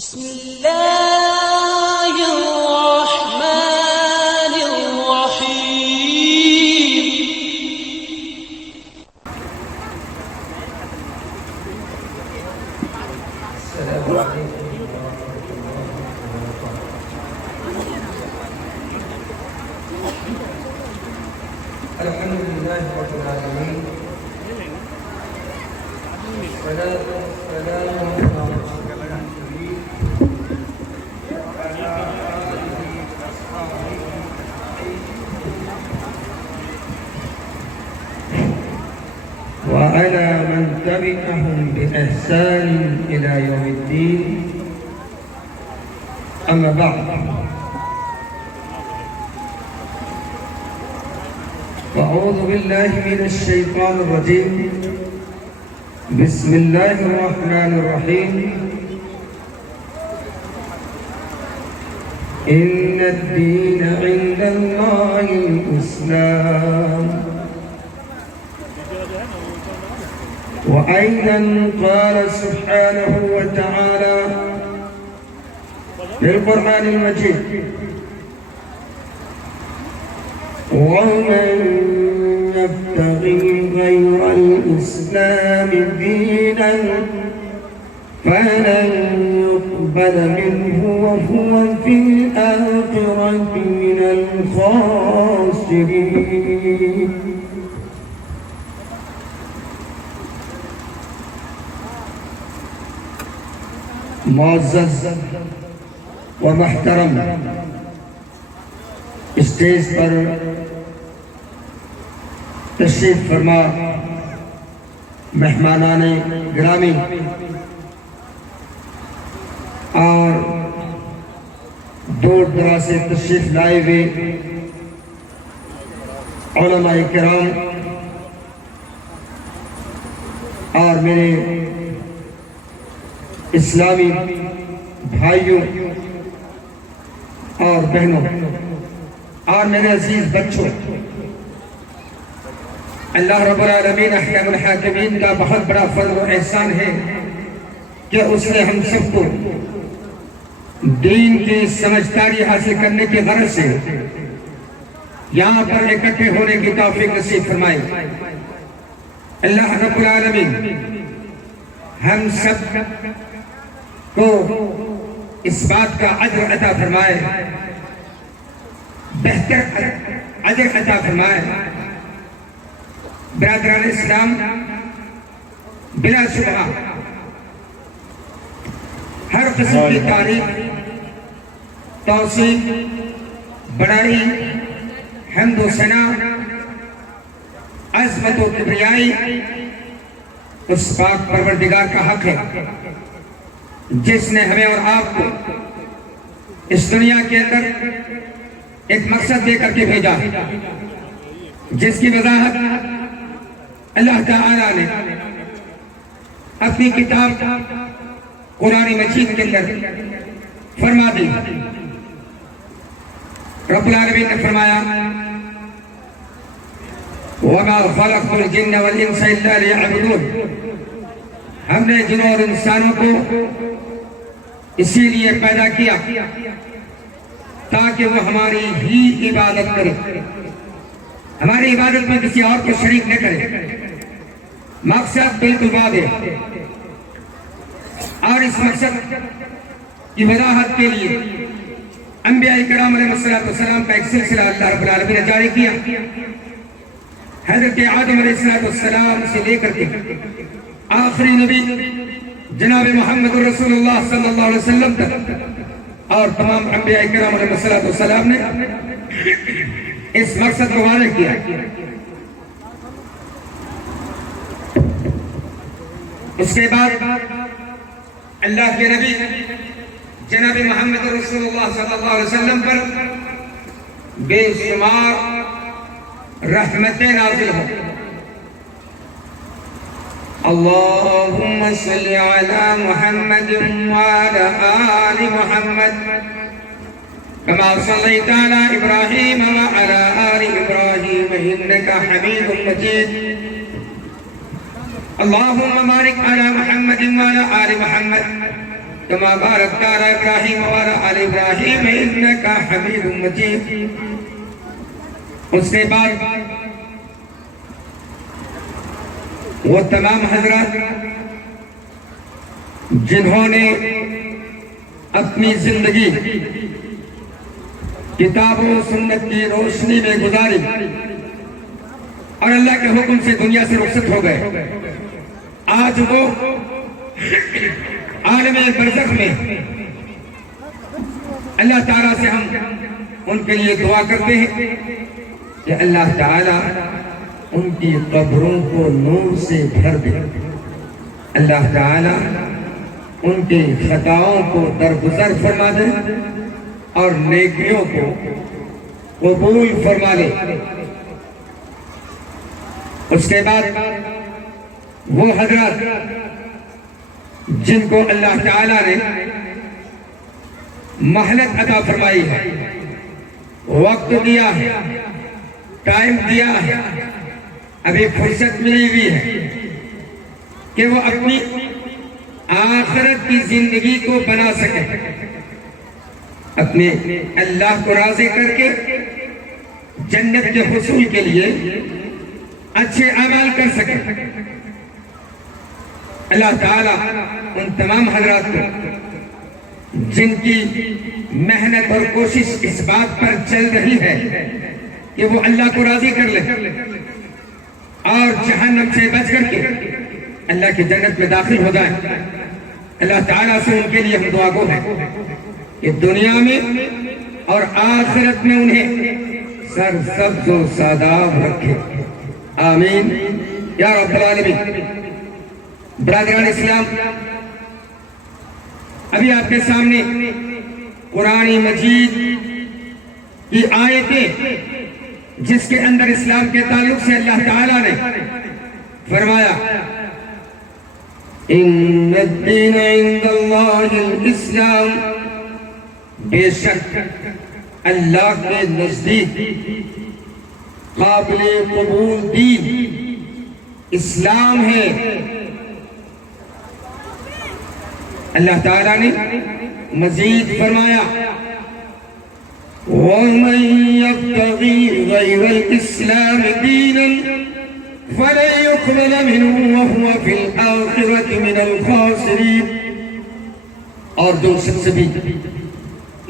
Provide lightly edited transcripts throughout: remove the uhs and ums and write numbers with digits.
بسم الله الرحمن الرحيم. السلام عليكم ورحمة الله وبركاته. الحمد لله رب العالمين، والصلاة والسلام على رسول الله وعلى آله وأصحابه وعلى من تبعهم بإحسان إلى يوم الدين. أما بعد، فأعوذ بالله من الشيطان الرجيم. بسم الله الرحمن الرحيم. إن الدين عند الله الإسلام. وأيضا قال سبحانه وتعالى في القرآن المجيد: ومن يبتغي غير الإسلام دينا فلن يقبل منه وهو في الآخرة من الخاسرين. معزز و محترم اسٹیج پر تشریف فرما مہمانان گرامی اور دور دراز سے تشریف لائے ہوئے علماء کرام اور میرے اسلامی بھائیوں اور بہنوں اور میرے عزیز بچوں، اللہ رب العالمین احکم الحاکمین کا بہت بڑا فضل و احسان ہے کہ اس نے ہم سب کو دین کی سمجھداری حاصل کرنے کی غرض سے یہاں پر اکٹھے ہونے کی توفیق نصیب فرمائی۔ اللہ رب العالمین ہم سب کو اس بات کا اجر عطا فرمائے، بہتر اجر عطا فرمائے۔ برادران اسلام، بلا شبہ ہر قسم کی تعریف، توصیف، بڑائی، حمد و ثنا، عظمت و کبریائی اس پاک پروردگار کا حق ہے جس نے ہمیں اور آپ کو اس دنیا کے اندر ایک مقصد دے کر کے بھیجا، جس کی وضاحت اللہ تعالیٰ نے اپنی کتاب قرآن مجید کے اندر فرما دی۔ رب العالمین نے فرمایا: وَمَا خَلَقْتُ الْجِنَّ وَالْإِنسَ إِلَّا لِيَعْبُدُونِ۔ ہم نے جنوں اور انسانوں کو اسی لیے پیدا کیا تاکہ وہ ہماری ہی عبادت کرے، ہماری عبادت میں کسی اور کو شریک نہ کرے۔ مقصد بالکل واضح ہے، اور اس مقصد کی وضاحت کے لیے انبیاء کرام علیہ السلام کا ایک سلسلہ اللہ رب العالمین نے جاری کیا۔ حضرت آدم علیہ السلام سے لے کر کے آخری نبی جناب محمد رسول اللہ صلی اللہ علیہ وسلم تک اور تمام انبیاء کرام علیہ السلام نے اس مقصد کو واضح کیا۔ اس کے بعد اللہ کے نبی جناب محمد رسول اللہ صلی اللہ علیہ وسلم پر بے شمار رحمتیں نازل ہوں۔ اللهم صل على محمد وعلى آل محمد كما صليت على إبراهيم وعلى آل إبراهيم إنك حميد مجيد۔ اللهم بارك على محمد وعلى آل محمد كما باركت على إبراهيم وعلى آل إبراهيم إنك حميد مجيد. اس کے بعد وہ تمام حضرات جنہوں نے اپنی زندگی کتاب و سنت کی روشنی میں گزاری اور اللہ کے حکم سے دنیا سے رخصت ہو گئے، آج وہ عالم برزخ میں اللہ تعالیٰ سے ہم ان کے لیے دعا کرتے ہیں کہ اللہ تعالیٰ ان کی قبروں کو نور سے بھر دے، اللہ تعالیٰ ان کی خطاؤں کو درگزر فرما دے اور نیکیوں کو قبول فرما لے. اس کے بعد وہ حضرات جن کو اللہ تعالیٰ نے مہلت عطا فرمائی ہے، وقت دیا ہے، ٹائم دیا ہے، ابھی فرصت ملی ہوئی ہے کہ وہ اپنی آخرت کی زندگی کو بنا سکے، اپنے اللہ کو راضی کر کے جنت کے حصول کے لیے اچھے اعمال کر سکے. اللہ تعالیٰ ان تمام حضرات کو جن کی محنت اور کوشش اس بات پر چل رہی ہے کہ وہ اللہ کو راضی کر لے اور جہنم سے بچ کر کے اللہ کی جنت میں داخل ہو جائے، اللہ تعالیٰ سے ان کے لیے ہم دعا گو ہیں کہ دنیا میں اور آخرت میں انہیں سرسبز و شاداب رکھے. آمین یا رب العالمین. برادران اسلام، ابھی آپ کے سامنے قرآن مجید کی آیتیں جس کے اندر اسلام کے تعلق سے اللہ تعالیٰ نے فرمایا ان الدین عند اللہ الاسلام، بے شک اللہ کے نزدیک قابل قبول دین اسلام ہے. اللہ تعالیٰ نے مزید فرمایا وَمَن يَبْتَغِي غَيْرَ الْإِسْلَامِ دِينًا فَلَن يُقْبَلَ مِنْهُ وَهُوَ فِي الْآخِرَةِ مِنَ الْخَاسِرِينَ. اور جو شخص بھی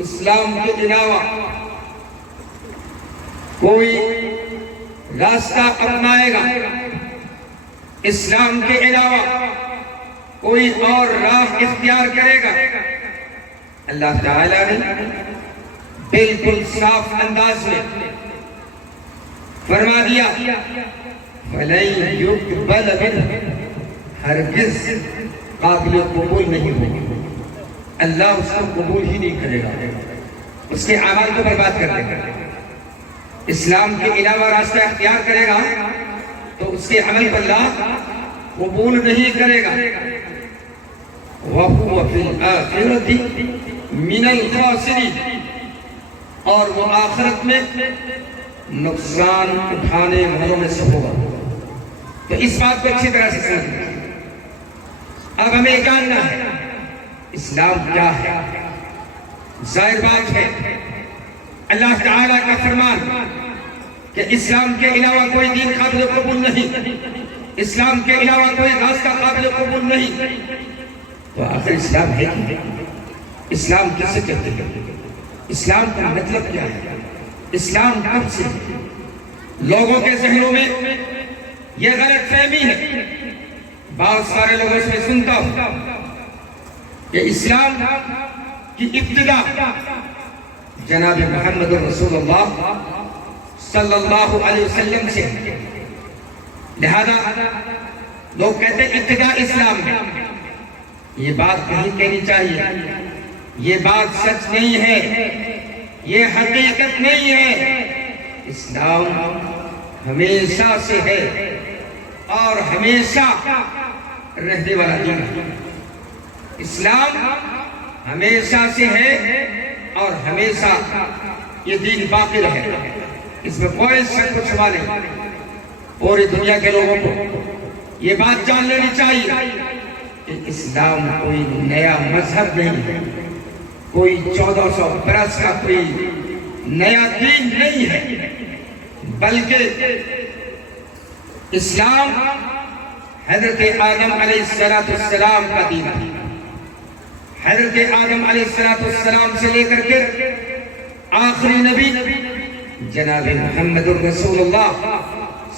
اسلام کے علاوہ کوئی راستہ اپنائے گا، اسلام کے علاوہ کوئی اور راہ اختیار کرے گا، اللہ تعالیٰ نے بالکل صاف انداز میں فرما دیا فَلَن يُقْبَلَ مِنْهُ، ہرگز قابل قبول نہیں ہوگی، اللہ اس کو قبول ہی نہیں کرے گا، اس کے اعمال کو برباد کر دے گا. اسلام کے علاوہ راستہ اختیار کرے گا تو اس کے عمل کو اللہ قبول نہیں کرے گا. وَهُوَ فِي الْآخِرَةِ مِنَ الْخَاسِرِينَ، اور وہ آخرت میں نقصان اٹھانے والوں میں سے ہوگا. تو اس بات کو اچھی طرح سے سمجھیں. اب ہمیں جاننا ہے اسلام کیا ہے. ظاہر بات ہے اللہ تعالیٰ کا فرمان کہ اسلام کے علاوہ کوئی دین قابل قبول نہیں، اسلام کے علاوہ کوئی راستہ قابل قبول نہیں. تو آخر اسلام ہے کیا؟ اسلام کیسے کہتے ہیں؟ اسلام کا مطلب کیا ہے؟ اسلام کب سے؟ لوگوں کے ذہنوں میں یہ غلط فہمی ہے، بہت سارے لوگوں سے میں سنتا ہوں کہ اسلام کی ابتدا جناب محمد رسول اللہ صلی اللہ علیہ وسلم سے، لہذا لوگ کہتے ہیں ابتدا اسلام ہے. یہ بات نہیں کہنی چاہیے، یہ بات سچ نہیں ہے، یہ حقیقت نہیں ہے. اسلام ہمیشہ سے ہے اور ہمیشہ رہنے والا دین ہے. اسلام ہمیشہ سے ہے اور ہمیشہ یہ دین باقی رہے. اس میں کوئی شک و شبہ نہیں. پوری دنیا کے لوگوں کو یہ بات جان لینی چاہیے کہ کہ اسلام کوئی نیا مذہب نہیں ہے، کوئی 1400 برس کا کوئی نیا دین نہیں ہے، بلکہ اسلام حضرت آدم علیہ السلام کا دین ہے۔ حضرت آدم علیہ السلام سے لے کر کے آخری نبی جناب محمد الرسول اللہ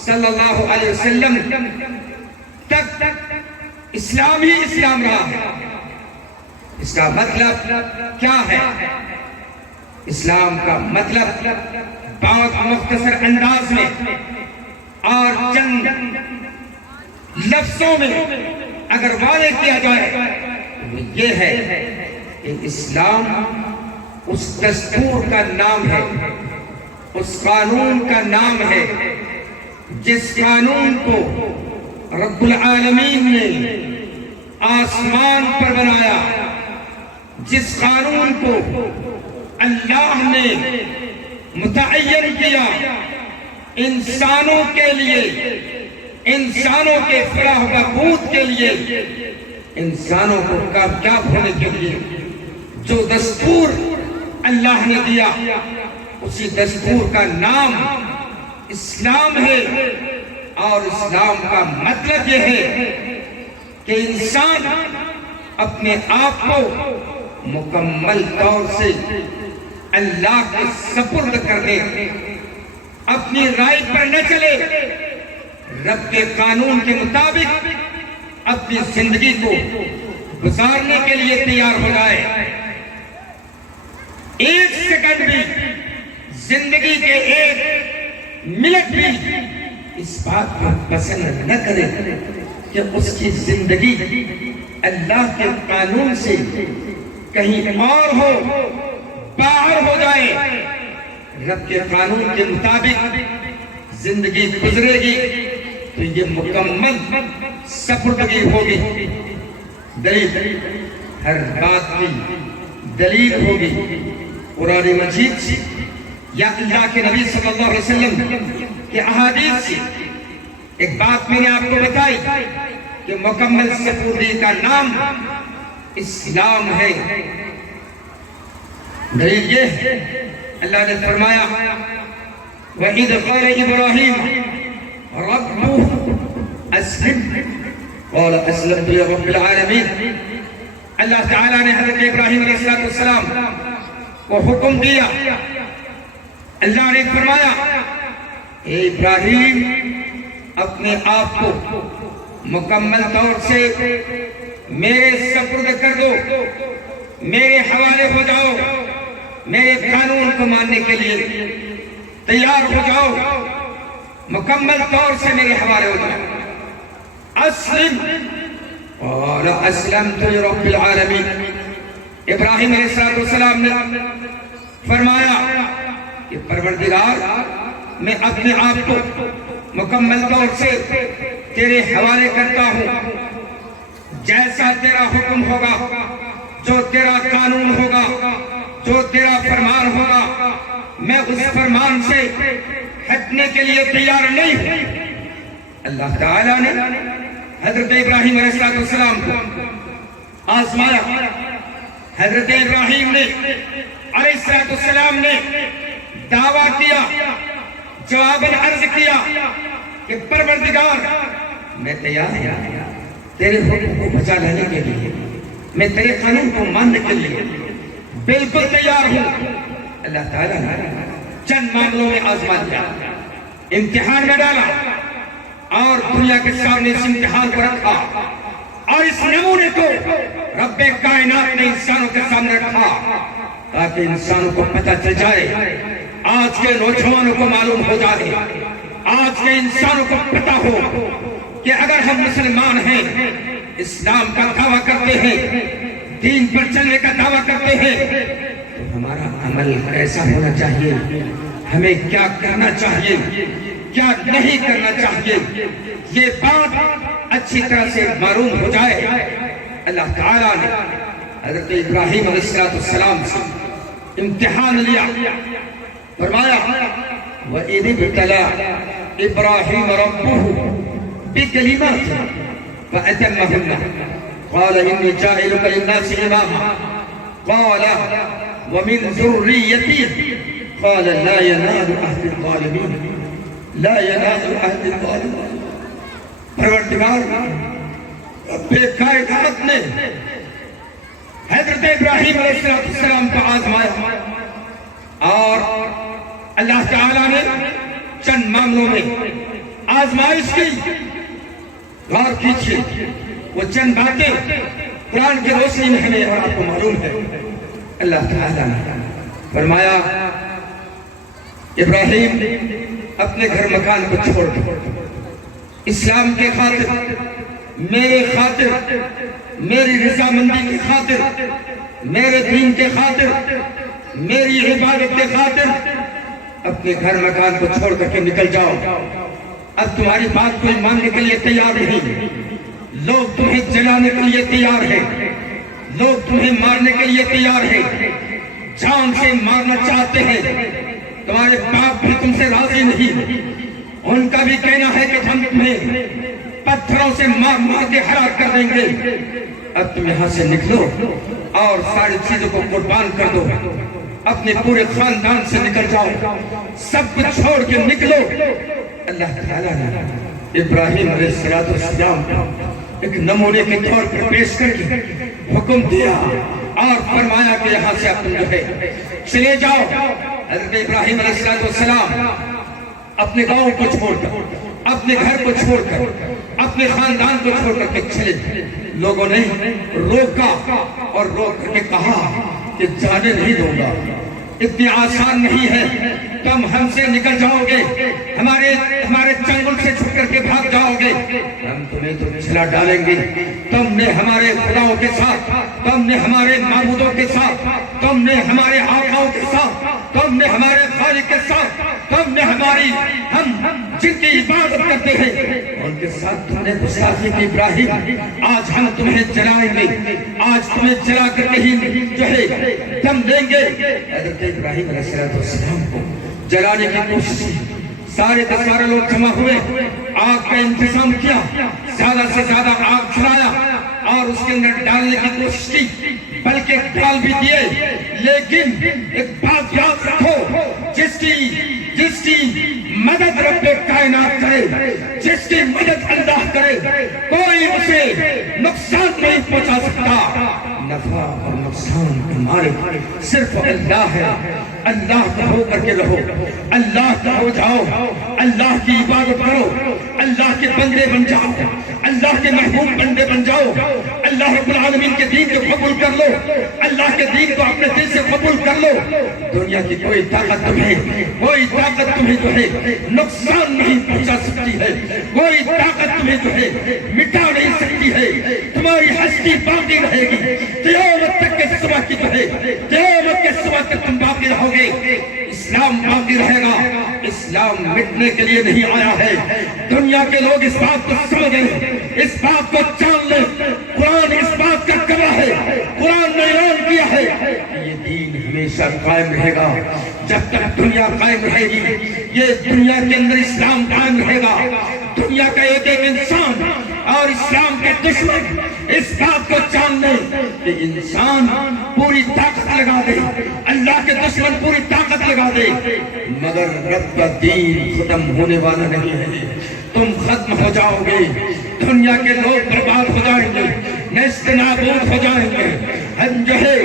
صلی اللہ علیہ وسلم تک اسلام ہی اسلام رہا ہے۔ اس کا مطلب کیا ہے؟ اسلام کا مطلب بہت مختصر انداز میں اور چند لفظوں میں اگر واضح کیا جائے تو یہ ہے کہ اسلام اس دستور کا نام ہے، اس قانون کا نام ہے جس قانون کو رب العالمین نے آسمان پر بنایا، جس قانون کو اللہ نے متعین کیا انسانوں کے لیے، انسانوں کے فلاح و بہبود کے لیے، انسانوں کو کامیاب ہونے کے لیے جو دستور اللہ نے دیا، اسی دستور کا نام اسلام ہے۔ اور اسلام کا مطلب یہ ہے کہ انسان اپنے آپ کو مکمل طور سے اللہ کے سپرد کر دے، اپنی رائے پر نہ چلے، رب کے قانون کے مطابق اپنی زندگی کو گزارنے کے لیے تیار ہو جائے۔ ایک سیکنڈ بھی، زندگی کے ایک منٹ بھی اس بات کو پسند نہ کرے کہ اس کی زندگی اللہ کے قانون سے کہیں اور ہو، باہر ہو جائے۔ رب کے قانون کے مطابق زندگی گزرے گی تو یہ مکمل سپردگی ہوگی، دلیل ہر بات کی دلیل ہوگی قرآن مجید سے یا اللہ کے نبی صلی اللہ علیہ وسلم کے احادیث سے۔ ایک بات میں نے آپ کو بتائی کہ مکمل سپردگی کا نام اسلام ہے۔ دلیل یہ ہے، اللہ نے فرمایا وَإِذْ قَالَ إِبْرَاهِيمُ رَبُّهُ أَسْلِمْ قَالَ أَسْلَمْتُ لِرَبِّ الْعَالَمِينَ۔ اللہ تعالیٰ نے حضرت ابراہیم علیہ السلام کو حکم دیا، اللہ نے فرمایا اے ابراہیم اپنے آپ کو مکمل طور سے میرے سپرد کر دو، میرے حوالے ہو جاؤ، میرے قانون کو ماننے کے لیے تیار ہو جاؤ، مکمل طور سے میرے حوالے ہو جاؤ۔ اسلم قال اسلمت لرب العالمین۔ ابراہیم علیہ السلام نے فرمایا کہ پروردگار میں اپنے آپ کو مکمل طور سے تیرے حوالے کرتا ہوں، جیسا تیرا حکم ہوگا، جو تیرا قانون ہوگا، جو تیرا فرمان ہوگا، میں اس فرمان سے ہٹنے کے لیے تیار نہیں ہوں۔ اللہ تعالیٰ نے حضرت ابراہیم علیہ السلام کو آزمایا۔ حضرت ابراہیم نے علیہ السلام نے دعویٰ کیا، جواباً عرض کیا کہ پروردگار میں تیار ہوں تیرے حکم کو بچا لینے کے لیے، میں تیرے قانون کو ماننے کے لیے بالکل تیار ہوں۔ اللہ تعالیٰ نے چند معاملوں میں آزما دیا، امتحان میں ڈالا اور دنیا کے سامنے اس امتحان کو رکھا، اور اس نمونے کو رب کائنات نے انسانوں کے سامنے رکھا تاکہ انسانوں کو پتہ چل جائے، آج کے نوجوانوں کو معلوم ہو جائے، آج کے انسانوں کو پتہ ہو کہ اگر ہم مسلمان ہیں، اسلام کا دعویٰ کرتے ہیں، دین پر چلنے کا دعویٰ کرتے ہیں، تو ہمارا عمل کیسا ہونا چاہیے، ہمیں کیا کرنا چاہیے، کیا نہیں کرنا چاہیے، یہ بات اچھی طرح سے معلوم ہو جائے۔ اللہ تعالیٰ نے حضرت ابراہیم علیہ السلام سے امتحان لیا، فرمایا وَإِذِ ابْتَلَىٰ إِبْرَاهِيمَ رَبُّهُ بِكَلِمَاتٍ فَأَتَمَّهُنَّ قال إني جاعلك للناس إماما قال ومن ذريتي قال لا ينال عهد الظالمين لا ينال عهد الظالمين پروردگار بے قاعدت نے حضرت ابراہیم علیہ السلام کو آزمایا اور اللہ تعالیٰ نے چند معاملوں میں آزمائش کی. غور کیجیے وہ چند باتیں قرآن کی روشنی میں ہمیں اور آپ کو معلوم ہے. اللہ تعالیٰ نے فرمایا ابراہیم اپنے گھر مکان کو چھوڑ دو اسلام کے خاطر میرے خاطر میری رضامندی کی خاطر میرے دین کے خاطر میری عبادت کے خاطر اپنے گھر مکان کو چھوڑ کر کے نکل جاؤ. اب تمہاری بات کوئی ماننے کے لیے تیار نہیں. لوگ تمہیں جلانے کے لیے تیار ہیں. لوگ تمہیں مارنے کے لیے تیار ہیں. جان سے مارنا چاہتے ہیں. تمہارے باپ بھی تم سے راضی نہیں. ان کا بھی کہنا ہے کہ ہم تمہیں پتھروں سے مار مار کے ہلاک کر دیں گے. اب تم یہاں سے نکلو اور ساری چیزوں کو قربان کر دو. اپنے پورے خاندان سے نکل جاؤ. سب کچھ چھوڑ کے نکلو. اللہ تعالیٰ نے ابراہیم علیہ السلام ایک نمونے کے طور پر پیش کر کے حکم دیا اور فرمایا کہ یہاں سے تم جو ہے چلے جاؤ. حضرت ابراہیم علیہ السلام اپنے گاؤں کو چھوڑ کر اپنے گھر کو چھوڑ کر اپنے خاندان کو چھوڑ کر کے چلے. لوگوں نے روکا اور روک کر کے کہا کہ جانے نہیں دوں گا. اتنی آسان نہیں ہے. تم ہم سے نکل جاؤ گے ہمارے چنگل سے چھپ کر کے بھاگ جاؤ گے. ہم تمہیں تو جلا ڈالیں گے. تم نے ہمارے خداؤں کے ساتھ تم نے ہمارے معبودوں کے ساتھ تم نے ہمارے آقاؤں کے ساتھ تم نے ہمارے خالق کے ساتھ تم نے ہماری ہم جن کی عبادت کرتے ہیں ان کے ساتھ تم نے گستاخی کی. ابراہیم آج ہم تمہیں جلائیں گے. آج تمہیں جلا کر کے ہی جو ہے دم دیں گے. حضرت ابراہیم علیہ السلام کو جلانے کی کوشش کی. سارے کے سارے لوگ جمع ہوئے. آگ کا انتظام کیا. زیادہ سے زیادہ آگ جلایا اور اس کے اندر ڈالنے کی کوشش کی. بلکہ ڈال بھی دیے. لیکن ایک بات یاد رکھو جس کی مدد رب کائنات کرے جس کی مدد اللہ کرے کوئی اسے نقصان نہیں پہنچا سکتا. نفع اور نقصان کا مالک صرف اللہ ہے. اللہ کا ہو کر کے رہو. اللہ کا ہو جاؤ. اللہ کی عبادت کرو. اللہ کے بندے بن جاؤ. اللہ کے محبوب بندے بن جاؤ. اللہ رب العالمین کے دین کو قبول کر لو. اللہ کے دین کو اپنے دل سے قبول کر لو. دنیا کی کوئی طاقت تمہیں جو ہے نقصان نہیں پہنچا سکتی ہے. کوئی طاقت تمہیں جو ہے مٹا نہیں سکتی ہے. تمہاری ہستی باقی رہے گی. قیامت تک کے صبح کی جو ہے قیامت کے صبح تک تم باقی رہو گے. اسلام باقی رہے گا. اسلام مٹنے کے لیے نہیں آیا ہے. دنیا کے لوگ اس بات کو سمجھ لیں. اس بات کو جان لیں. قرآن اس بات کا گواہ ہے. قرآن نے اعلان کیا ہے یہ دین ہمیشہ قائم رہے گا. جب تک دنیا قائم رہے گی یہ دنیا کے اندر اسلام قائم رہے گا. دنیا کا ایک انسان اور اسلام کے دشمن اس بات کو جان لیں کہ انسان پوری طاقت لگا دے. اللہ کے دشمن پوری طاقت لگا دے مگر رب کا دین ختم ہونے والا نہیں ہے. تم ختم ہو جاؤ گے. دنیا کے لوگ برباد ہو جائیں گے. نیست نابود ہو جائیں گے. ہم جو ہے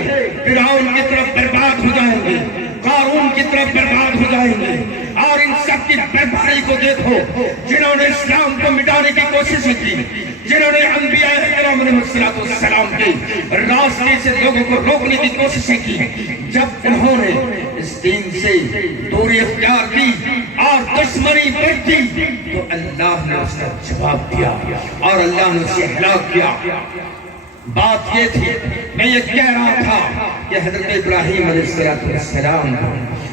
فرعون کی طرف برباد ہو جائیں گے. قارون کی طرف برباد ہو جائیں گے. اور ان سب کی بربادی کو دیکھو جنہوں نے اسلام کو مٹانے کی کوشش کی. جنہوں نے انبیاء کرام علیہ السلام کے راستے سے لوگوں کو روکنے کی کوششیں کی. جب انہوں نے اس دین سے دوری اختیار کی اور دشمنی بڑھتی تو اللہ نے اس کا جواب دیا اور اللہ نے اسے ہلاک کیا. بات یہ تھی میں یہ کہہ رہا تھا کہ حضرت ابراہیم علیہ السلام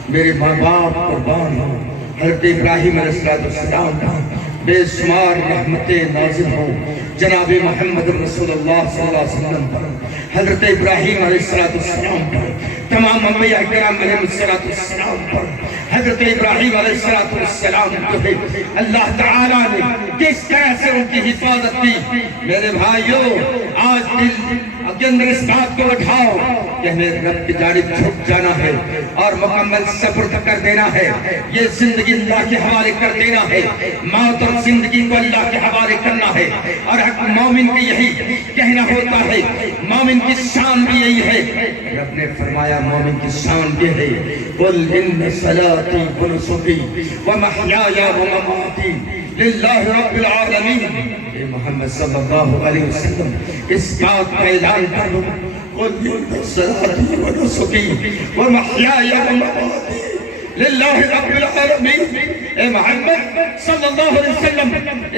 میرے ماں باپ قربان ہوں. حضرت ابراہیم علیہ السلام بے شمار رحمتیں نازل ہوں جناب محمد رسول اللہ صلی اللہ علیہ وسلم پر. حضرت ابراہیم علیہ السلام پر تمام انبیاء کرام علیہ السلام پر حضرت ابراہیم علیہ السلام جو ہے اللہ تعالیٰ نے کس طرح سے ان کی حفاظت کی. میرے بھائیوں آج دل کے اندر اس بات کو اٹھاؤ کہ ہمیں رب کی جانب جھک جانا ہے اور مکمل سپرد کر دینا ہے. یہ زندگی اللہ کے حوالے کر دینا ہے, موت اور زندگی کو اللہ کے حوالے کرنا ہے. اور حق مومن کی یہی کہنا ہوتا ہے, مومن کی شان بھی یہی ہے. رب نے فرمایا مومن کی شان یہ ہے, قل ان صلاتی ونسکی ومحیایا ومماتی للہ رب العالمین. اے محمد صلی اللہ علیہ وسلم اس بات کا اعلان کر دو, قل ان صلاتی ونسکی ومحیایا ومماتی للہ رب العالمین. اے محمد صلی اللہ علیہ وسلم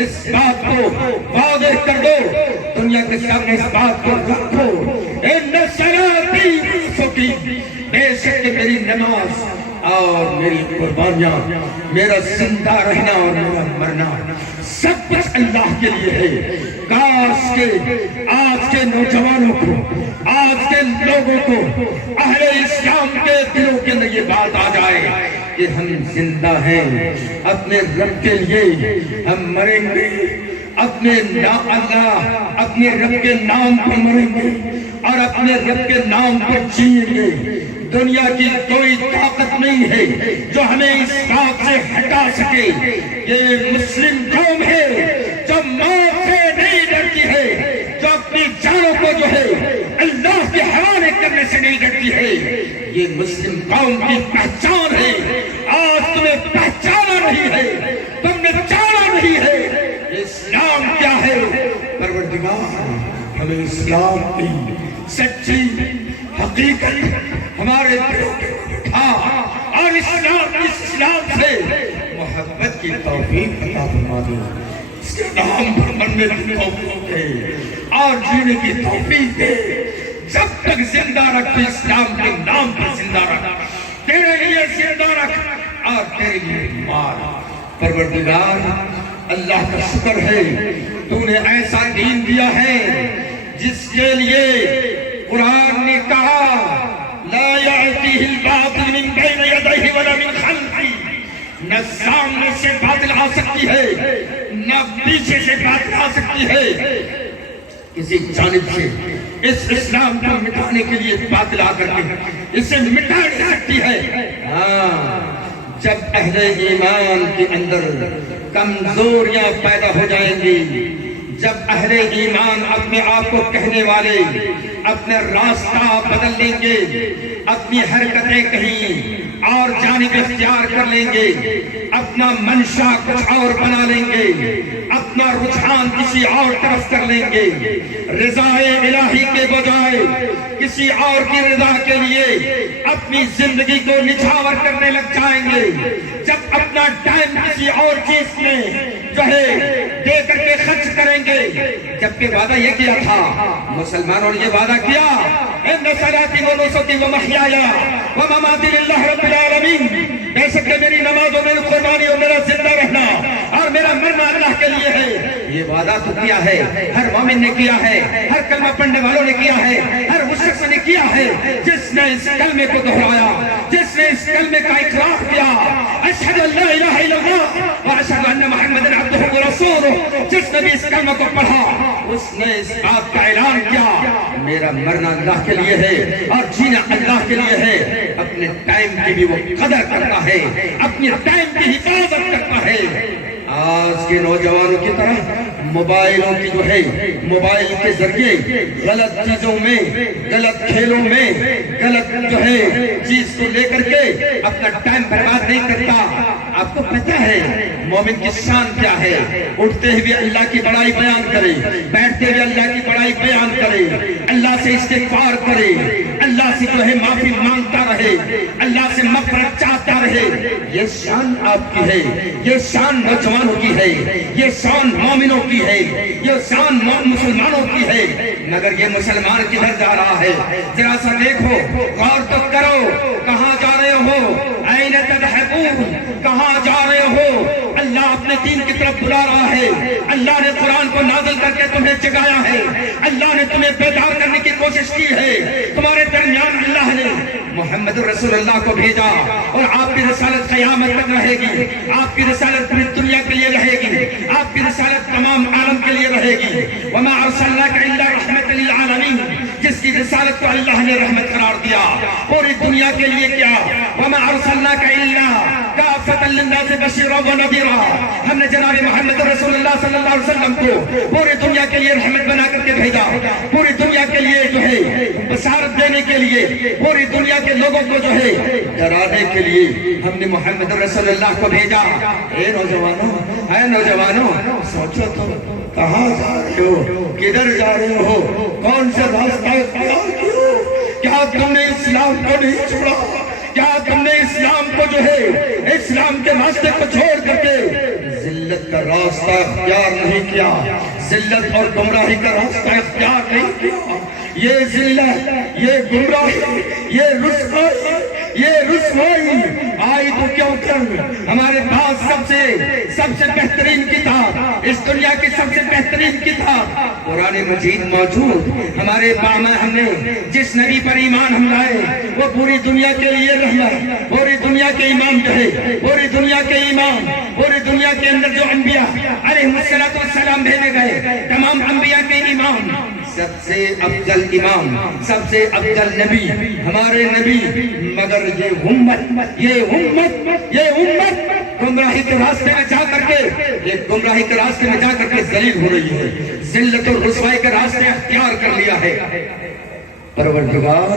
اس بات کو واضح کر دو, دنیا کے سامنے اس بات کو رکھو, ان صلاتی ونسکی, بے شک میری نماز اور میری قربانیاں, میرا زندہ رہنا اور میرا مرنا سب کچھ اللہ کے لیے ہے. کاش کے آج کے نوجوانوں کو, آج کے لوگوں کو, اہل اسلام کے دلوں کے اندر یہ بات آ جائے کہ ہم زندہ ہیں اپنے رب کے لیے, ہم مریں گے اپنے اللہ اپنے رب کے نام پر مریں گے اور اپنے رب کے نام پر جیئیں گے. دنیا کی کوئی طاقت نہیں ہے جو ہمیں اس بات سے ہٹا سکے. یہ مسلم قوم ہے جو موت سے نہیں ڈرتی ہے, جو اپنی جانوں کو جو ہے اللہ کے حوالے کرنے سے نہیں ڈرتی ہے. یہ مسلم قوم کی پہچان ہے. آج تمہیں پہچانا نہیں ہے, تم نے جانا نہیں ہے اسلام کیا ہے. پروردگار ہمیں اسلام کی سچی حقیقت ہمارے دلوں کے اٹھا اور اسلام سے محبت کی توفیق عطا فرما دے. اس کے نام پر مرنے کی توفیق دے اور جینے کی توفیق دے. جب تک زندہ رکھ اسلام کے نام پر زندہ رکھ, تیرے لیے زندہ رکھ اور تیرے لیے مار. پروردگار اللہ کا شکر ہے تو نے ایسا دین دیا ہے جس کے لیے قرآن نے کہا لا يأتيه الباطل من بين يديه ولا من خلفه. نہ سامنے سے باطل آ سکتی ہے نہ پیچھے سے باطل آ سکتی ہے. کسی جانب سے اس اسلام کو مٹانے کے لیے باطل آ کر کے اسے مٹا نہیں سکتی ہے. جب اہل ایمان کے اندر کمزوریاں پیدا ہو جائیں گی, جب اہل ایمان اپنے آپ کو کہنے والے اپنا راستہ بدل لیں گے, اپنی حرکتیں کہیں اور جانب اختیار کر لیں گے, اپنا منشا کچھ اور بنا لیں گے, اپنا رجحان کسی اور طرف کر لیں گے, رضا الہی کے بجائے کسی اور کی رضا کے لیے اپنی زندگی کو نچھاور کرنے لگ جائیں گے, جب اپنا ٹائم کسی اور چیز میں جو ہے دے کر کے خرچ کریں گے, جبکہ وعدہ یہ کیا تھا مسلمانوں نے, یہ وعدہ کیا ان صلاتی و نسکی و محیایا و مماتی للہ رب العالمین, بے شک میری نماز اور میری قربانی اور میرا زندہ رہنا اور میرا مرنا اللہ کے لیے ہے. یہ وعدہ تو کیا ہے, ہر مومن نے کیا ہے, ہر کلمہ پڑھنے والوں نے کیا ہے, ہر اس شخص نے کیا ہے جس نے اس کلمے کو دہرایا, جس نے اس کلمے کا اقرار کیا, اشہد ان لا الہ الا اللہ و اشہد ان محمد عبدہ و رسولہ. جس نے بھی اس کلمہ کو پڑھا اس نے اس بات کا اعلان کیا میرا مرنا اللہ کے لیے ہے اور جینا اللہ کے لیے ہے. اپنے ٹائم کی بھی وہ قدر کرتا ہے, اپنے ٹائم کی حفاظت کرتا ہے. آج کے نوجوانوں کی طرح موبائلوں کی جو ہے موبائل کے ذریعے غلط چیزوں میں, غلط کھیلوں میں, غلط جو ہے چیز کو لے کر کے اپنا ٹائم برباد نہیں کرتا. آپ کو پتہ ہے مومن کی شان کیا ہے, اٹھتے ہوئے اللہ کی بڑائی بیان کرے, بیٹھتے ہوئے اللہ کی بڑائی بیان کرے, اللہ سے استغفار کرے, اللہ سے جو ہے معافی مانگتا رہے, اللہ سے مغفرت چاہتا رہے. یہ شان آپ کی ہے, یہ شان نوجوانوں کی ہے, یہ شان مومنوں کی ہے, یہ شان مسلمانوں کی ہے. مگر یہ مسلمان کدھر جا رہا ہے ذرا سا دیکھو, غور تو کرو, کہاں جا رہے ہو, این تذهبون, کہاں جا رہے ہو. اللہ اپنے دین کی طرف بلا رہا ہے, اللہ نے قرآن کو نازل کر کے تمہیں جگایا ہے, اللہ نے تمہیں بیدار کرنے کی کوشش کی ہے. تمہارے درمیان اللہ نے محمد رسول اللہ کو بھیجا اور آپ کی رسالت قیامت تک رہے گی، آپ کی رسالت پوری دنیا کے لیے رہے گی، آپ کی رسالت تمام عالم کے لیے رہے گی۔ وما ارسلناک الا رحمۃ للعالمین، جس کی رسالت کو اللہ نے رحمت قرار دیا پوری دنیا کے لیے کیا، وما ارسلناک الا کافۃ للناس بشیرا ونذیرا، ہم نے جناب محمد رسول اللہ صلی اللہ علیہ وسلم کو پوری دنیا کے لیے رحمت بنا کر کے بھیجا، پوری دنیا کے لیے جو ہے بشارت دینے کے لیے، پوری دنیا کے لوگوں کو جو ہے ڈرانے کے لیے ہم نے محمد رسول اللہ کو بھیجا۔ اے نوجوانوں سوچو تو کہاں جا رہے ہو، کدھر جا رہے ہو، کون سا راستہ اختیار کیا؟ کیا تم نے اسلام کو نہیں چھوڑا؟ کیا تم نے اسلام کو جو ہے اسلام کے راستے کو چھوڑ کر کے ذلت کا راستہ اختیار نہیں کیا، ذلت اور گمراہی کا راستہ اختیار نہیں کیا؟ یہ ذلت، یہ گمراہی، یہ رسوائی آئی تو کیوں کر ہمارے پاس سب سے بہترین کتاب، اس دنیا کی سب سے بہترین کتاب قرآن مجید موجود ہمارے پاس۔ ہم نے جس نبی پر ایمان ہم لائے وہ پوری دنیا کے لیے رحمت، پوری دنیا کے امام جو ہے، پوری دنیا کے امام، پوری دنیا کے اندر جو انبیاء علیہ السلام بھیجے گئے، تمام انبیاء کے امام، سب سے افضل امام، سب سے افضل نبی ہمارے نبی، مگر یہ امت گمراہی کے راستے میں جا کر کے ذلیل ہو رہی ہے، ذلت اور رسوائی کے راستے اختیار کر لیا ہے۔ پروردگار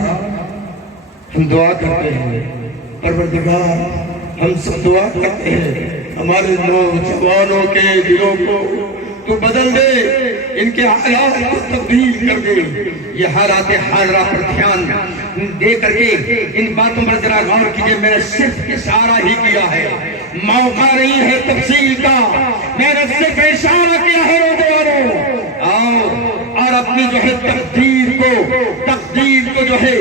ہم دعا کرتے ہیں، پروردگار ہم سب دعا کرتے ہیں ہمارے نوجوانوں کے دلوں کو تو بدل دے، ان کے حالات کو تبدیل کر دے۔ یہ حالات حاضرہ پر دھیان دے کر کے ان باتوں پر ذرا غور کیجئے، میں نے صرف اشارہ ہی کیا ہے، موقع نہیں ہے تفصیل کا، میں نے صرف اشارہ کیا ہے۔ نوجوانوں آؤ اور اپنی جو ہے تقدیر کو جو ہے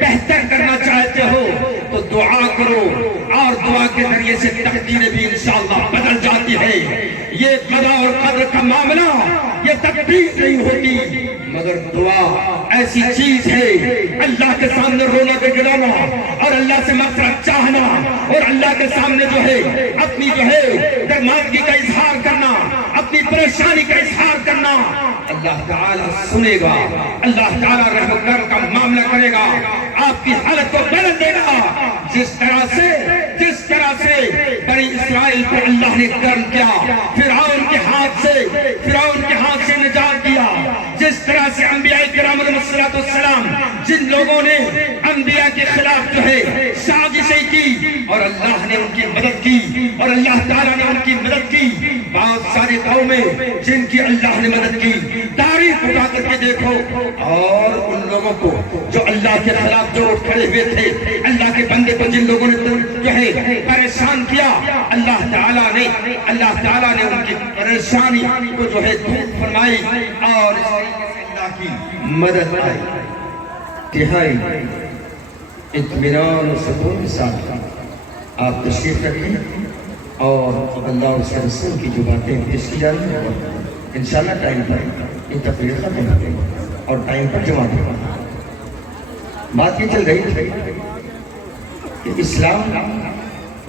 بہتر کرنا چاہتے ہو تو دعا کرو، اور دعا کے ذریعے سے تقدیریں بھی انشاءاللہ بدل جاتی ہے۔ یہ قضا اور قدر کا معاملہ یہ تقدیر نہیں ہوتی، مگر دعا ایسی چیز ہے، اللہ کے سامنے رونا گڑگڑانا اور اللہ سے مغفرت چاہنا اور اللہ کے سامنے جو ہے اپنی جو ہے درماندگی کا اظہار کرنا، اپنی پریشانی کا اظہار کرنا، اللہ تعالیٰ سنے گا، اللہ تعالیٰ رحم کرم کا معاملہ کرے گا، آپ کی حالت کو بدل دے گا۔ جس طرح سے بنی اسرائیل پر اللہ نے کرم کیا، فرعون کے ہاتھ سے نجات دیا، جس طرح سے انبیاء کرام علیہ السلام جن لوگوں نے انبیاء کے خلاف جو ہے سازشیں کی اور اللہ نے ان کی مدد کی اور اللہ تعالیٰ نے ان کی مدد کی، بہت ساری قومیں جن کی اللہ نے مدد کی، تاریخ اٹھا کر کے دیکھو، اور ان لوگوں کو جو اللہ کے خلاف جو اٹھ کھڑے ہوئے تھے، اللہ کے بندے کو جن لوگوں نے جو ہے پریشان کیا، اللہ تعالیٰ نے ان کی پریشانی کو جو ہے دور فرمائی اور اس طریقے سے اللہ کی مدد آئی۔ تہائی اطمینان و سکون کے ساتھ آپ تشریف رکھیں اور اللہ اور اس کے رسول کی جو باتیں پیش کی جا رہی ہیں انشاءاللہ ٹائم پر یہ تقریر ختم ہو گئی اور ٹائم پر جمع دے گا۔ بات یہ چل رہی تھی کہ اسلام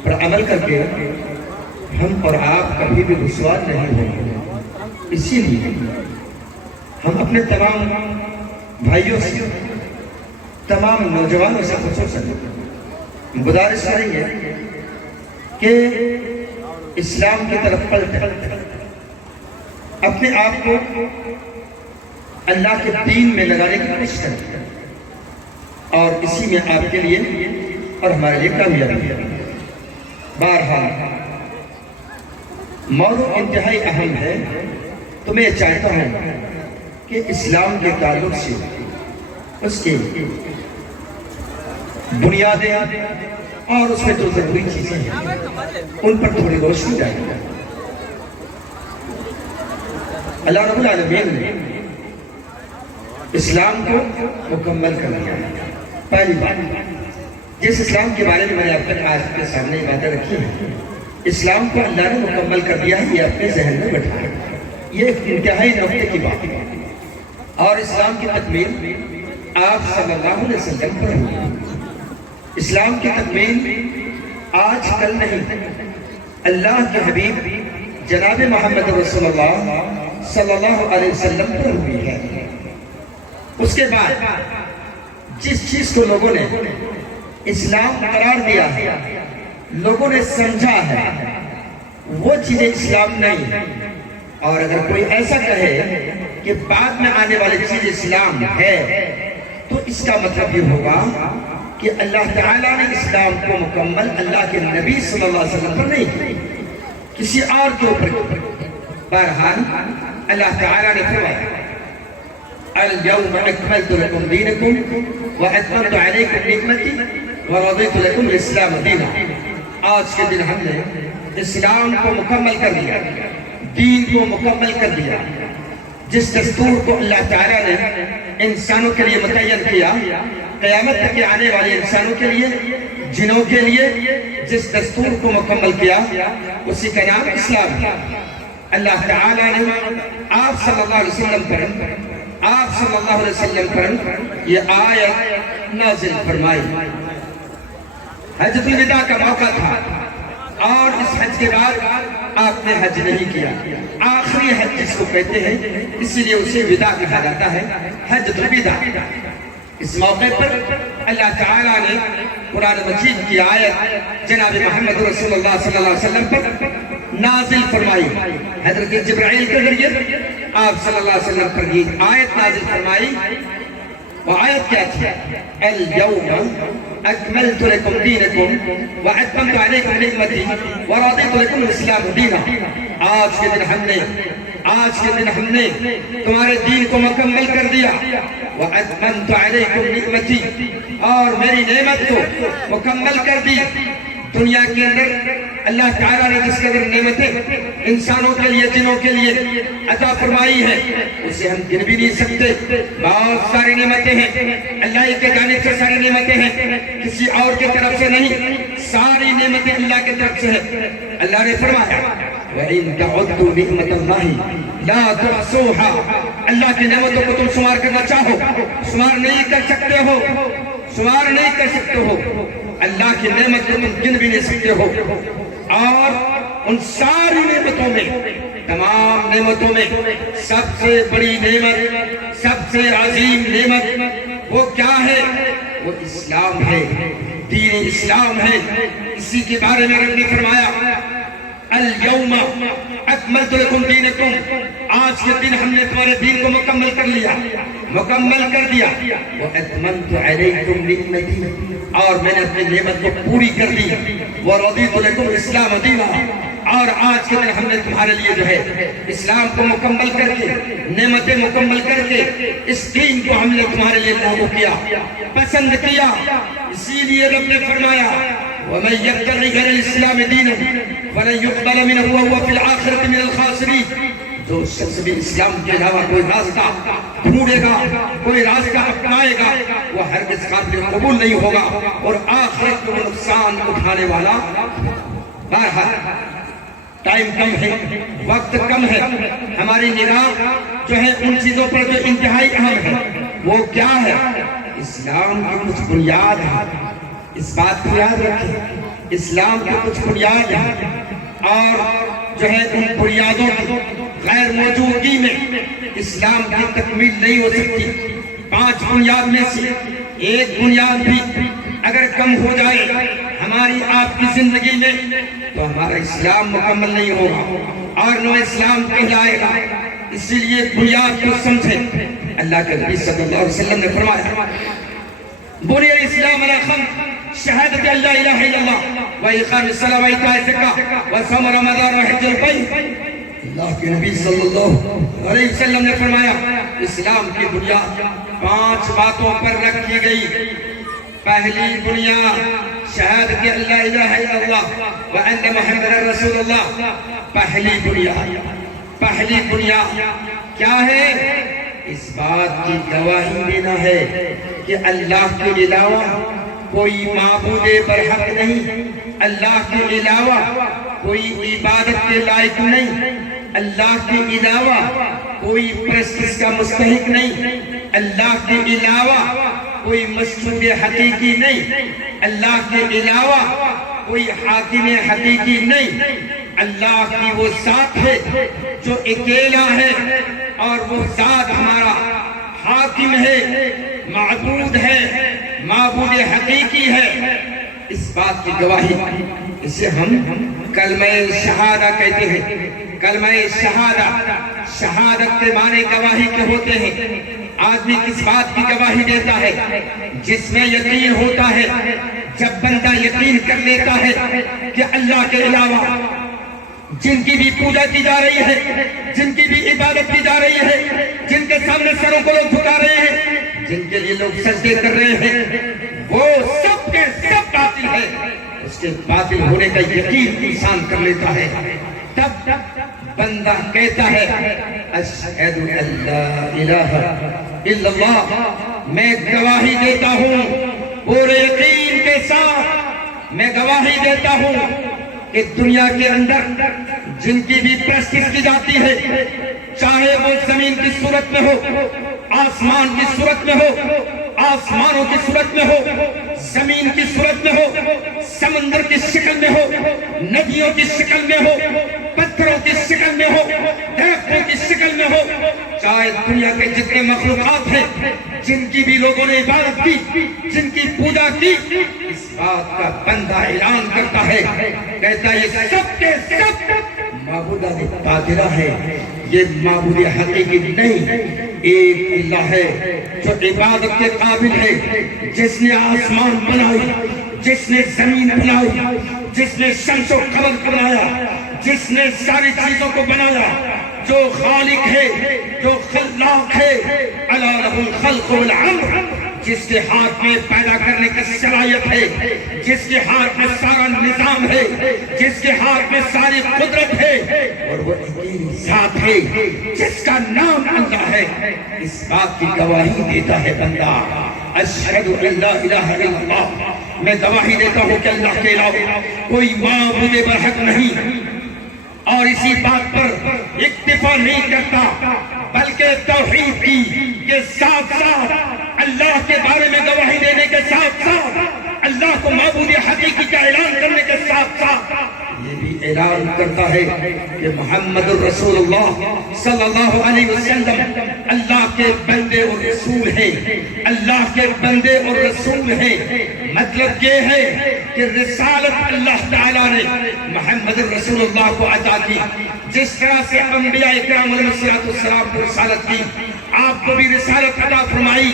پر عمل کر کے ہم اور آپ کبھی بھی رسوا نہیں ہوں گے، اسی لیے ہم اپنے تمام بھائیوں سے، تمام نوجوانوں سے خصوصاً گزارش کریں گے کہ اسلام کی طرف پلٹیں، اپنے آپ کو اللہ کے دین میں لگانے کی کوشش کریں، اور اسی میں آپ کے لیے اور ہمارے لیے کامیابی ہے۔ بہرحال موضوع انتہائی اہم ہے، تو میں چاہتا ہوں کہ اسلام کے تعلق سے اس کے بنیادیں اور اس میں جو ضروری چیزیں ہیں ان پر تھوڑی روشنی ڈالیں۔ اللہ رب العالمین نے اسلام کو مکمل کر دیا ہے۔ پہلی بات، جس اسلام کے بارے میں نے اب تک آج کے سامنے باتیں رکھی ہیں، اسلام کو اللہ نے مکمل کر دیا ہے، یہ اپنے ذہن میں بٹھا ہے، یہ ایک انتہائی نقطے کی بات ہے۔ اور اسلام کی تکمیل آپ صلی اللہ علیہ وسلم پر ہوئی، اسلام کی تکمیل آج کل نہیں، اللہ کے حبیب جناب محمد رسول اللہ صلی اللہ علیہ وسلم پر ہوئی ہے۔ اس کے بعد جس چیز کو لوگوں نے اسلام قرار دیا ہے، لوگوں نے سمجھا ہے، وہ چیزیں اسلام نہیں۔ اور اگر کوئی ایسا کہے کہ بعد میں آنے والی چیز اسلام ہے، تو اس کا مطلب یہ ہوگا کہ اللہ تعالیٰ نے اسلام کو مکمل اللہ کے نبی صلی اللہ علیہ وسلم پر نہیں کی، کسی اور کے اوپر۔ بہرحال اللہ تعالیٰ نے فرمایا اليوم اکملت لکم دینکم واتممت علیکم نعمتی ورضیت لکم الاسلام دینا۔ آج کے دن ہم نے اسلام کو مکمل کر دیا، دین کو مکمل کر دیا۔ جس دستور کو اللہ تعالیٰ نے انسانوں کے لیے متعین کیا، قیامت تک آنے والے انسانوں کے لیے، جنوں کے لیے جس دستور کو مکمل کیا، اسی کا نام اسلام ہے۔ اللہ تعالیٰ نے آپ صلی اللہ علیہ وسلم پر یہ آیت نازل فرمائی۔ حجۃ الوداع کا موقع تھا اور اس حج کے بعد آپ نے حج نہیں کیا، آخری حج جس کو کہتے ہیں، اسی لیے اسے وداع کہا جاتا ہے، حجۃ الوداع۔ اس موقع پر اللہ تعالیٰ نے قرآن مجید کی آیت جناب محمد رسول اللہ صلی اللہ علیہ وسلم پر نازل فرمائی۔ حضرت جبرائیل کے ذریعے آپ صلی اللہ علیہ وسلم پر یہ آیت نازل فرمائی۔ وہ آیت کیا تھی؟ اليوم اکملت لکم دینکم واتممت علیکم نعمتی ورضیت لکم الاسلام دینا۔ آج کے دن ہم نے تمہارے دین کو مکمل کر دیا، واتممت علیکم نعمتی، اور میری نعمت کو مکمل کر دی۔ دنیا کے اندر اللہ تعالیٰ نے جس قدر نعمتیں انسانوں کے لیے، جنوں کے لیے عطا فرمائی ہے، اسے ہم گن بھی نہیں سکتے۔ بہت ساری نعمتیں ہیں، اللہ کی جانب سے ساری نعمتیں ہیں، کسی اور کی طرف سے نہیں، ساری نعمتیں اللہ کی طرف سے ہیں۔ اللہ نے فرمایا وَإِن تَعُدُّوا نِعْمَةَ اللَّهِ لَا تُحْصُوهَا۔ اللہ کی نعمتوں کو تم شمار کرنا چاہو، شمار نہیں کر سکتے ہو، شمار نہیں کر سکتے ہو۔ اللہ کی نعمت کو تم گن بھی نہیں سکتے ہو۔ اور ان ساری نعمتوں میں، تمام نعمتوں میں سب سے بڑی نعمت، سب سے عظیم نعمت وہ کیا ہے؟ وہ اسلام ہے، دین اسلام ہے۔ اسی کے بارے میں رب نے فرمایا اليوم اکملت لکم دینکم، آج کے دن ہم نے تمہارے دین کو مکمل کر لیا، مکمل کر دیا۔ واتممت علیکم نعمتی، اور میں نے اپنی نعمت کو پوری کر دی۔ ورضیت لکم الاسلام دینا، اور آج کے دن ہم نے تمہارے لیے جو ہے اسلام کو مکمل کر کے، نعمتیں مکمل کر کے، اس دین کو ہم نے تمہارے لیے لاگو کیا، پسند کیا۔ اسی لیے رب نے فرمایا وَمَن يَبْتَغِ غَيْرَ الْإِسْلَامِ دِينًا فَلَن يُقْبَلَ مِنْهُ وَهُوَ فِي الْآخِرَةِ مِنَ الْخَاسِرِينَ۔ جو شخص بھی اسلام کے علاوہ کوئی راستہ ڈھونڈے گا، کوئی راستہ اپنائے گا، وہ ہرگز قابل قبول نہیں ہوگا اور آخرت کو نقصان اٹھانے والا۔ بہرحال ٹائم کم ہے، وقت کم ہے، ہماری نگاہ جو ہے ان چیزوں پر جو انتہائی اہم ہے، وہ کیا ہے؟ اسلام کی کچھ بنیاد ہے۔ اس بات کو یاد رکھیں، اسلام کی کچھ بنیاد ہے، اور جو ہے ان بنیادوں کی غیر موجودگی میں اسلام کی تکمیل نہیں ہو سکتی۔ 5 بنیاد میں سے ایک بنیاد بھی اگر کم ہو جائے ہماری آپ کی زندگی میں، تو ہمارا اسلام مکمل نہیں ہوگا اور نو اسلام کہلائے گا۔ اسی لیے بنیاد کو سمجھیں۔ اللہ کے نبی صلی اللہ علیہ وسلم نے فرمایا بنی الاسلام علی خمس، شہادت اللہ الہ الا اللہ واقام الصلاۃ وایتاء الزکاۃ وصوم رمضان وحج البیت۔ اللہ کے نبی صلی اللہ علیہ وسلم نے فرمایا اسلام کی بنیاد 5 باتوں پر رکھی گئی۔ پہلی بنیاد شہادت اللہ الہ الا اللہ وان محمد رسول اللہ۔ پہلی بنیاد کیا ہے؟ اس بات کی گواہی دینا ہے کہ اللہ کے علاوہ کوئی معبود برحق نہیں، اللہ کے علاوہ کوئی عبادت کے لائق نہیں، اللہ کے علاوہ کوئی پرستش کا مستحق نہیں، اللہ کے علاوہ کوئی مشہور حقیقی نہیں، اللہ کے علاوہ کوئی حاکم حقیقی نہیں، اللہ کی وہ ذات ہے جو اکیلا ہے، اور وہ ذات ہمارا حاکم ہے، معبود ہے، معبود حقیقی ہے۔ اس بات کی گواہی اسے ہم کلمہ شہادہ کہتے ہیں۔ کلمہ شہادہ، شہادت کے معنی گواہی کے ہوتے ہیں۔ آدمی کس بات کی گواہی دیتا ہے؟ جس میں یقین ہوتا ہے۔ جب بندہ یقین کر لیتا ہے کہ اللہ کے علاوہ جن کی بھی پوجا کی جا رہی ہے، جن کی بھی عبادت کی جا رہی ہے، جن کے سامنے سروں کو لوگ جھکا رہے ہیں، جن کے لیے لوگ سجدے کر رہے ہیں، وہ سب کے سب باطل ہے، اس کے باطل ہونے کا یقین انسان کر لیتا ہے، تب بندہ کہتا ہے اشہد ان لا الہ الا اللہ، میں گواہی دیتا ہوں پورے یقین کے ساتھ، میں گواہی دیتا ہوں کہ دنیا کے اندر جن کی بھی پرستش کی جاتی ہے، چاہے وہ زمین کی صورت میں ہو، آسمان کی صورت میں ہو، آسمانوں کی صورت میں ہو، زمین کی صورت میں ہو، سمندر کی شکل میں ہو، ندیوں کی شکل میں ہو، پتھروں کی شکل میں ہو، درختوں کی شکل میں ہو، چاہے دنیا کے جتنے مخلوقات ہیں جن کی بھی لوگوں نے عبادت کی، جن کی پوجا کی، اس بات کا بندہ اعلان کرتا ہے، کہتا ہے یہ سب کے سب معبودہ باطلہ ہے، یہ معبود حقیقی نہیں، ایک اللہ ہے جو عبادت کے قابل ہے، جس نے آسمان بنائی، جس نے زمین بنائی، جس نے شمس و قمر بنایا، جس نے ساری چیزوں کو بنایا، جو خالق ہے، جو خلاق ہے، الا لہ الخلق والامر، جس کے ہاتھ میں پیدا کرنے کی صلاحیت ہے، جس کے ہاتھ میں سارا نظام ہے، جس کے ہاتھ میں ساری قدرت ہے، اور وہ ایک ذات ہے جس کا نام اللہ ہے، اس بات کی گواہی دیتا ہے بندہ، اشہد ان لا الہ الا اللہ، میں گواہی دیتا ہوں کہ اللہ کے علاوہ کوئی معبود برحق نہیں، اور اسی بات پر اکتفا نہیں کرتا، بلکہ توحید کی کے ساتھ ساتھ اللہ کے بارے میں گواہی دینے کے ساتھ ساتھ اللہ کو معبود حقیقی کا اعلان کرنے کے ساتھ ساتھ یہ بھی اعلان کرتا ہے کہ محمد الرسول اللہ صلی اللہ علیہ وسلم اللہ کے بندے اور رسول ہیں، اللہ کے بندے اور رسول ہیں۔ مطلب یہ ہے کہ رسالت اللہ تعالیٰ نے محمد الرسول اللہ کو عطا کی، جس طرح سے انبیاء اکرام علیہ السلام کو رسالت کی، آپ کو بھی رسالت عطا فرمائی،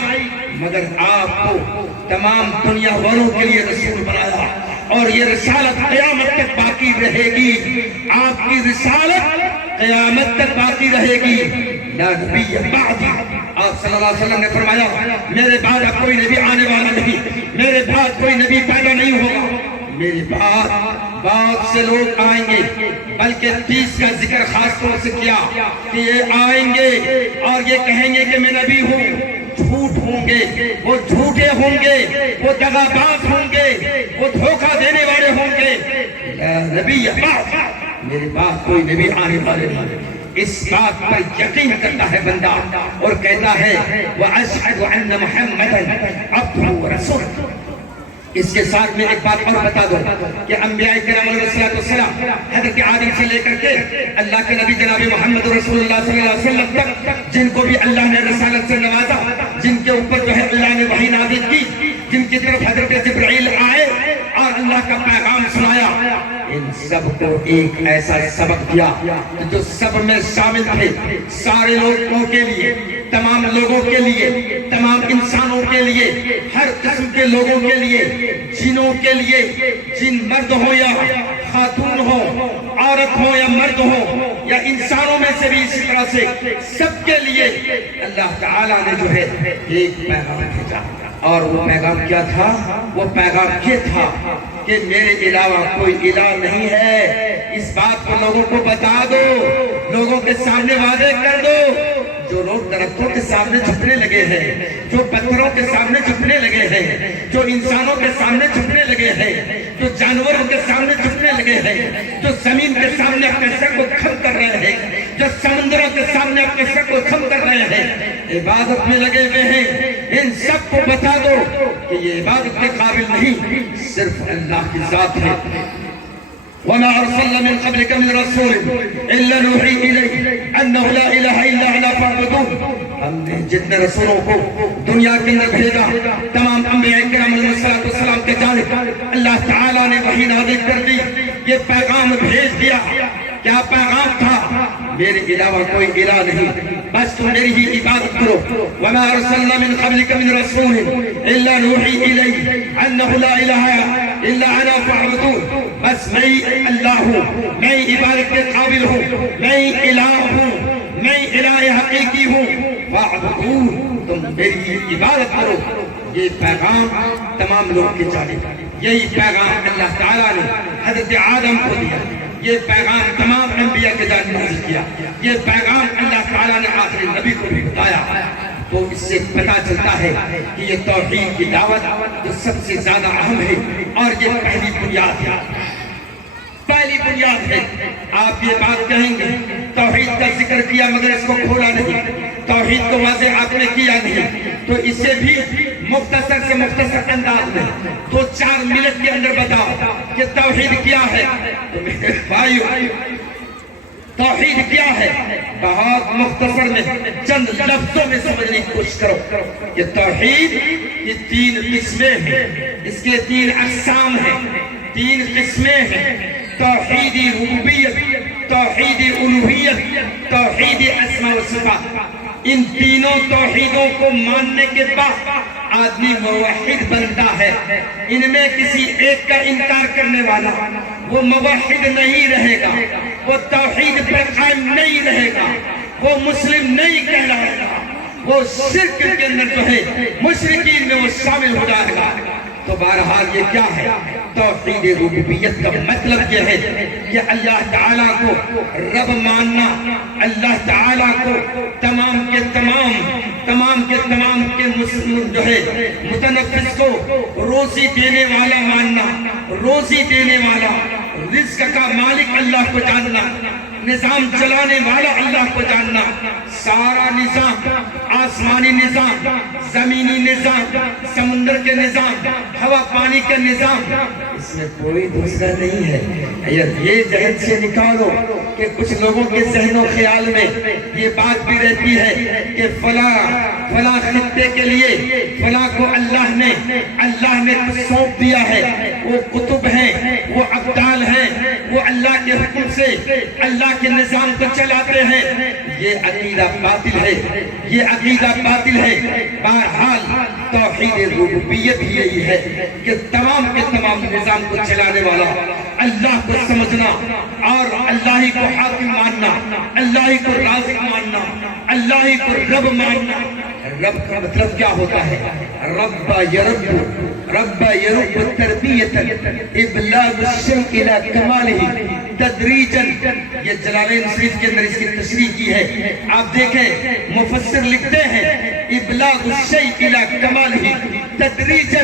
مگر آپ کو تمام دنیا والوں کے لیے رسول بنایا، اور یہ رسالت قیامت تک باقی رہے گی، آپ کی رسالت قیامت تک باقی رہے گی، لا نبی بعدی، آپ صلی اللہ علیہ وسلم نے فرمایا میرے بعد اب کوئی نبی آنے والا نہیں، میرے بعد کوئی نبی پیدا نہیں ہوگا، میرے بعد بہت سے لوگ آئیں گے، بلکہ 30 کا ذکر خاص طور سے کیا کہ یہ آئیں گے اور یہ کہیں گے کہ میں نبی ہوں، جھوٹ ہوں گے، وہ جھوٹے ہوں گے، وہ دغا باز ہوں گے، وہ دھوکہ دینے والے ہوں گے، نبی بعد، میرے بعد کوئی نبی آنے والے نہیں۔ اس بات پر یقین کرتا ہے بندہ اور کہتا ہے وَأَشْهَدُ أَنَّ مُحَمَّدًا عَبْدُهُ وَرَسُولُهُ۔ اس کے ساتھ میں ایک بات اور بتا دوں کہ انبیاء کرام علیہ السلام حضرت آدم سے لے کر کے اللہ کے نبی جناب محمد رسول اللہ صلی اللہ علیہ وسلم تک جن کو بھی اللہ نے رسالت سے نوازا، جن کے اوپر جو ہے اللہ نے وحی نازل کی، جن کی طرف حضرت جبرائیل آئے اور اللہ کا پیغام سنایا، ان سب کو ایک ایسا سبق دیا جو سب میں شامل تھے، سارے لوگوں کے لیے، تمام لوگوں کے لیے، تمام انسانوں کے لیے، ہر قسم کے لوگوں کے لیے، جنوں کے لیے، جن مرد ہو یا خاتون ہو، عورت ہو یا مرد ہو، یا انسانوں میں سے بھی اسی طرح سے سب کے لیے اللہ تعالیٰ نے جو ہے ایک پیغام بھیجا، اور وہ پیغام کیا تھا؟ وہ پیغام یہ تھا کہ میرے علاوہ کوئی الہ نہیں ہے، اس بات کو لوگوں کو بتا دو، لوگوں کے سامنے واضح کر دو۔ جو لوگ درختوں کے سامنے جھکنے لگے ہیں، جو پتھروں کے سامنے جھکنے لگے ہیں، جو انسانوں کے سامنے جھکنے لگے ہیں، جو جانوروں کے سامنے جھکنے لگے لگے ہیں, جو زمین کے سامنے اپنے سر کو خم کر رہے ہیں, جو سمندروں کے سامنے اپنے سر کو خم کر رہے ہیں, عبادت میں لگے ہوئے ہیں, ان سب کو بتا دو کہ یہ عبادت کے قابل نہیں, صرف اللہ کی ذات ہے. وما ارسلنا من قبلك من رسول الا نوحي اليه انه لا اله الا انا فاعبدون. ہم نے جتنے رسولوں کو دنیا کے اندر بھیجا, تمام انبیاء کرام علیہ الصلوۃ والسلام کے جانب اللہ تعالیٰ نے وحی نازل کر دی, یہ پیغام بھیج دیا. کیا پیغام تھا؟ میرے علاوہ کوئی الہ نہیں, بس تم میری ہی عبادت کرو. وما ارسلنا من قبلك من رسول الا نوحي اليه انه لا اله الا انا فاعبدون. بس میں اللہ ہوں, میں عبادت کے قابل ہوں, میں الہ ہوں, میں الہ حقیقی ہوں. فاعبدون, تم میری عبادت کرو. یہ پیغام تمام لوگوں کی جانب, یہی پیغام اللہ تعالیٰ نے حضرت آدم کو دیا, یہ پیغام تمام انبیاء کے جانب نازل کیا, یہ پیغام اللہ تعالیٰ نے آخری نبی کو بھی بتایا. تو اس سے پتا چلتا ہے کہ یہ توحید کی دعوت جو سب سے زیادہ اہم ہے, اور یہ پہلی بنیاد ہے, پہلی بنیاد ہے. آپ یہ بات کہیں گے توحید کا ذکر کیا مگر اس کو کھولا نہیں, توحید کو واضح آپ نے کیا نہیں, تو اسے بھی مختصر سے مختصر انداز میں 2-4 منٹ کے اندر بتاؤ کہ توحید کیا ہے. تو میرے بھائیو, توحید کیا ہے بہت مختصر میں چند لفظوں میں سمجھنے کی کوشش کرو کہ توحید کی 3 قسمیں ہیں, اس کے 3 اقسام ہیں, 3 قسمیں ہیں. توحید ربوبیت, توحید الوہیت, توحید اسماء و صفات. ان تینوں توحیدوں کو ماننے کے بعد آدمی موحد بنتا ہے. ان میں کسی ایک کا انکار کرنے والا وہ موحد نہیں رہے گا, وہ توحید پر قائم نہیں رہے گا, وہ مسلم نہیں کہلائے گا, وہ شرک کے اندر جو ہے مشرکین میں وہ شامل ہو جائے گا. تو بہرحال یہ کیا ہے؟ توحید ربوبیت کا مطلب یہ ہے کہ اللہ تعالیٰ کو رب ماننا, اللہ تعالیٰ کو تمام کے تمام کے مسلم جو ہے متنفس کو روزی دینے والا ماننا, روزی دینے والا, رزق کا مالک اللہ کو جاننا, نظام چلانے والا اللہ کو جاننا. سارا نظام, آسمانی نظام, زمینی نظام, سمندر کے نظام, ہوا پانی کے نظام, اس میں کوئی دوسرا نہیں ہے. یہ ذہن سے نکالو کہ کچھ لوگوں کے ذہن و خیال میں یہ بات بھی رہتی ہے کہ فلاں خطے کے لیے فلاں کو اللہ نے سونپ دیا ہے, وہ کتب ہیں, وہ ابدال ہیں, وہ اللہ کے حکم سے اللہ کے نظام کو چلاتے ہیں. یہ عقیدہ باطل ہے, یہ عقیدہ باطل ہے. بہرحال توحید ربوبیت بھی یہی ہے کہ تمام کے تمام نظام کو چلانے والا اللہ کو سمجھنا اور اللہ ہی کو حاکم ماننا, اللہ ہی کو رازق ماننا, اللہ ہی کو رب ماننا. رب کا مطلب کیا ہوتا ہے؟ رب یرب تربیتا ابلاغ الشیء الى کمالہ تدریجا. یہ جلالین شریف کے اندر اس کی تشریح کی ہے. آپ دیکھیں مفسر لکھتے ہیں ابلاغ الشیء الى کمالہ تدریجا,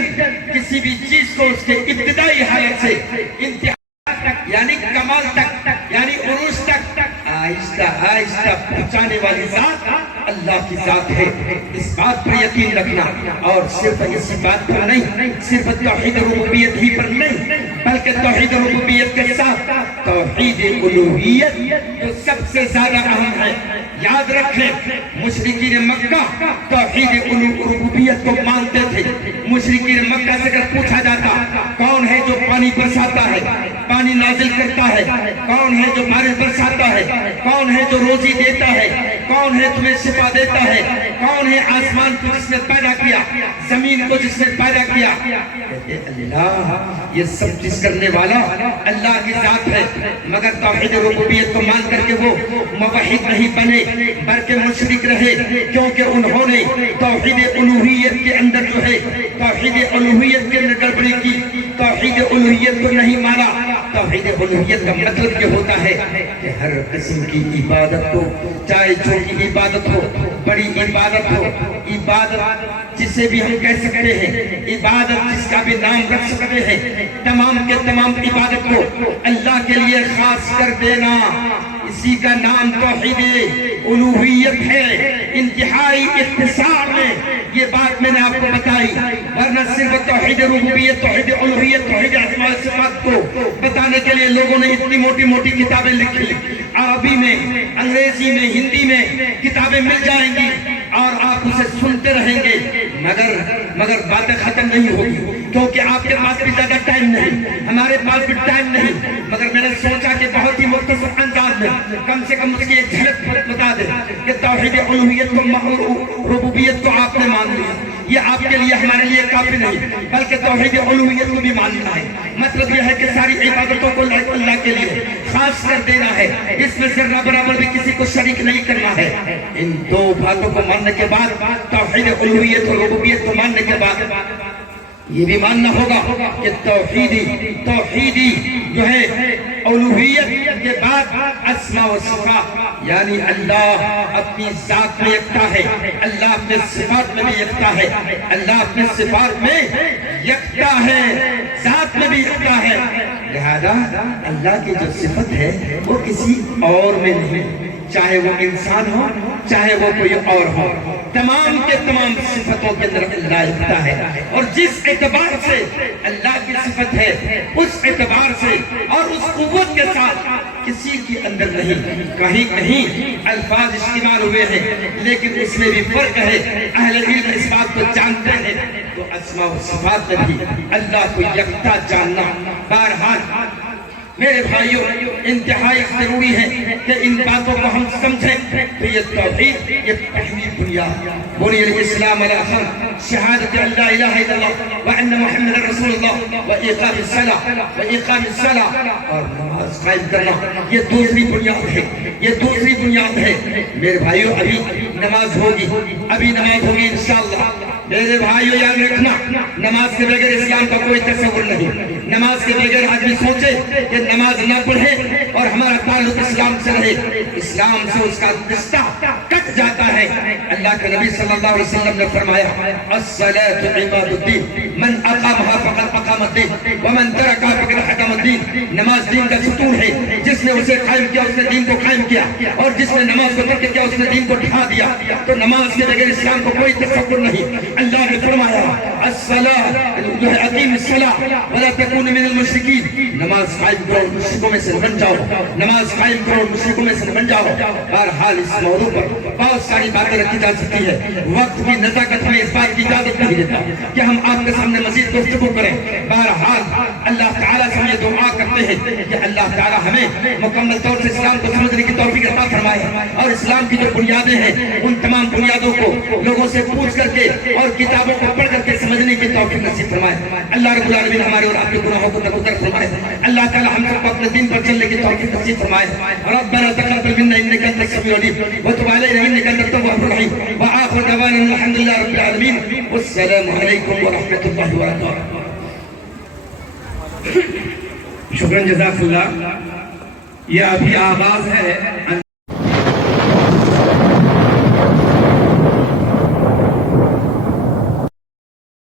کسی بھی چیز کو اس کے ابتدائی حالت سے انتہا تک یعنی کمال تک یعنی عروج تک آہستہ آہستہ پہنچانے والی ذات اللہ کی ذات ہے. اس بات پر یقین رکھنا, اور صرف اسی بات پر نہیں, صرف توحید ربوبیت ہی پر نہیں, بلکہ توحید ربوبیت کے ساتھ توحید الوہیت جو سب سے زیادہ اہم ہے. یاد رکھیں مشرکین مکہ توحید ربوبیت کو مانتے تھے. مشرکین مکہ سے اگر پوچھا جاتا کون ہے جو پانی برساتا ہے, پانی نازل کرتا ہے, کون ہے جو بارش برساتا ہے, کون ہے جو روزی دیتا ہے, کون ہے تمہیں شفا دیتا ہے, کون ہے آسمان کو جس نے پیدا کیا, زمین کو جس نے پیدا کیا, اللہ یہ سب چیز کرنے والا اللہ کی ذات ہے. مگر توحید ربوبیت کو مان کر کے وہ موحد نہیں بنے بلکہ مشرک رہے, کیونکہ انہوں نے توحید الوہیت کے اندر جو ہے توحید الوہیت کے اندر گڑبڑی کی, توحید الوہیت کو نہیں مانا, توحید الوہیت کا مطلب یہ ہوتا ہے کہ ہر قسم کی عبادت کو، چاہے چھوٹی عبادت ہو، بڑی عبادت ہو، عبادت جسے بھی ہم کہہ سکتے ہیں، عبادت جس کا بھی نام رکھ سکتے ہیں، تمام کے تمام عبادت کو اللہ کے لیے خاص کر دینا، اسی کا نام توحید الوہیت ہے۔ انتہائی اختصار میں یہ بات میں نے آپ کو بتائی، ورنہ صرف توحید ربوبیت، توحید الوہیت، توحید اسماء و صفات کو بتانے کے لیے لوگوں نے اتنی موٹی موٹی کتابیں لکھی۔ عربی میں، انگریزی میں، ہندی میں کتابیں مل جائیں گی اور آپ اسے سنتے رہیں گے، مگر باتیں ختم نہیں ہوگی، کیونکہ آپ کے پاس بھی زیادہ ٹائم نہیں، ہمارے پاس بھی ٹائم نہیں، مگر میں نے سوچا کہ بہت ہی مختصر انداز میں کم سے کم اس کی ایک جھلک بتا دیں کہ توحید الوہیت کو، ربوبیت کو آپ نے مان لیا، یہ آپ کے لیے ہمارے لیے کافی نہیں، بلکہ توحید الوہیت کو بھی ماننا ہے۔ مطلب یہ ہے کہ ساری عبادتوں کو اللہ کے لیے خاص کر دینا ہے، اس میں ذرہ برابر بھی کسی کو شریک نہیں کرنا ہے۔ ان دو باتوں کو ماننے کے بعد، توحید الوہیت اور ربوبیت کو ماننے کے بعد، یہ بھی ماننا ہوگا کہ توحیدی جو ہے الوہیت کے بعد اسماء و صفات، یعنی اللہ اپنی ذات میں یکتا ہے، اللہ اپنے صفات میں بھی یکتا ہے، اللہ اپنے صفات میں یکتا ہے، ذات میں بھی یکتا ہے، لہذا اللہ کی جو صفت ہے وہ کسی اور میں نہیں، چاہے وہ انسان ہو، چاہے وہ کوئی اور ہو، تمام کے تمام صفتوں کے اندر اللہ یکتا ہے، اور جس اعتبار سے اللہ کی صفت ہے اس اعتبار سے اور اس قوت کے ساتھ کسی کے اندر نہیں، کہیں کہیں الفاظ استعمال ہوئے ہیں لیکن اس میں بھی فرق ہے، اہل علم اس بات کو جانتے ہیں، تو اسماء و صفات میں بھی اللہ کو یکتا جاننا۔ بہرحال میرے بھائیوں، انتہائی ضروری ہے کہ ان باتوں کو ہم سمجھیں، تو یہ توحید یہ پہلی بنیاد، بنی الاسلام علی خمس، شہادت ان لا الہ الا اللہ وان محمد رسول اللہ واقام الصلاۃ اور نماز قائم کرنا، یہ دوسری بنیاد ہے، یہ دوسری بنیاد ہے۔ میرے بھائیوں، ابھی نماز ہوگی انشاءاللہ۔ میرے بھائیوں یاد رکھنا، نماز کے بغیر اسلام کا کوئی تصور نہیں، نماز کے بغیر آدمی سوچے کہ نماز نہ پڑھے اور ہمارا تعلق اسلام سے رہے، اسلام سے اس کا رشتہ کٹ جاتا ہے۔ اللہ کے نبی صلی اللہ علیہ وسلم نے فرمایا، الصلاۃ عماد الدین، من اقامها فقد اقام الدین ومن ترکها فقد حکم الدین۔ نماز دین کا ستون ہے، جس نے اسے قائم کیا اس نے دین کو قائم کیا، اور جس نے نماز کو ترک کیا اس نے دین کو ڈھا دیا۔ تو نماز کے بغیر اسلام کو کوئی تصور نہیں۔ اللہ نے فرمایا، الصلاۃ اقیم الصلاۃ ولا تکون من المشرکین، نماز قائم کرو مشرکوں میں سے بن جاؤ، نماز قائم کرو مشرکوں میں سے بن جاؤ۔ بہرحال اس موضوع پر بہت ساری باتیں رکھی جا سکتی ہے، وقت کی نزاکت ہمیں اس بات کی اجازت نہیں دیتا کہ ہم آپ کے سامنے مزید گفتگو کریں۔ بہرحال اللہ تعالیٰ سے ہم یہ دعا کرتے ہیں کہ اللہ تعالیٰ ہمیں مکمل طور سے اسلام کو سمجھنے کی توفیق عطا فرمائے، اور اسلام کی جو بنیادیں ہیں ان تمام بنیادوں کو لوگوں سے پوچھ کر کے اور کتابوں کو پڑھ کر کے سمجھنے کی توفیق نصیب فرمائے۔ اللہ رب العالمین ہمارے اور آپ کے گناہوں کو درگزر فرمائے۔ اللہ تعالی ہم سب کو اپنے دین پر چلنے کی توفیق نصیب فرمائے۔ ربنا تقبل منا انك انت السميع العليم وتب علينا انك انت التواب الرحيم واخر دعوانا الحمد لله رب العالمين والسلام عليكم ورحمة الله وبركاته۔ شکراً، جزاک اللہ۔ یہ ابھی آغاز ہے۔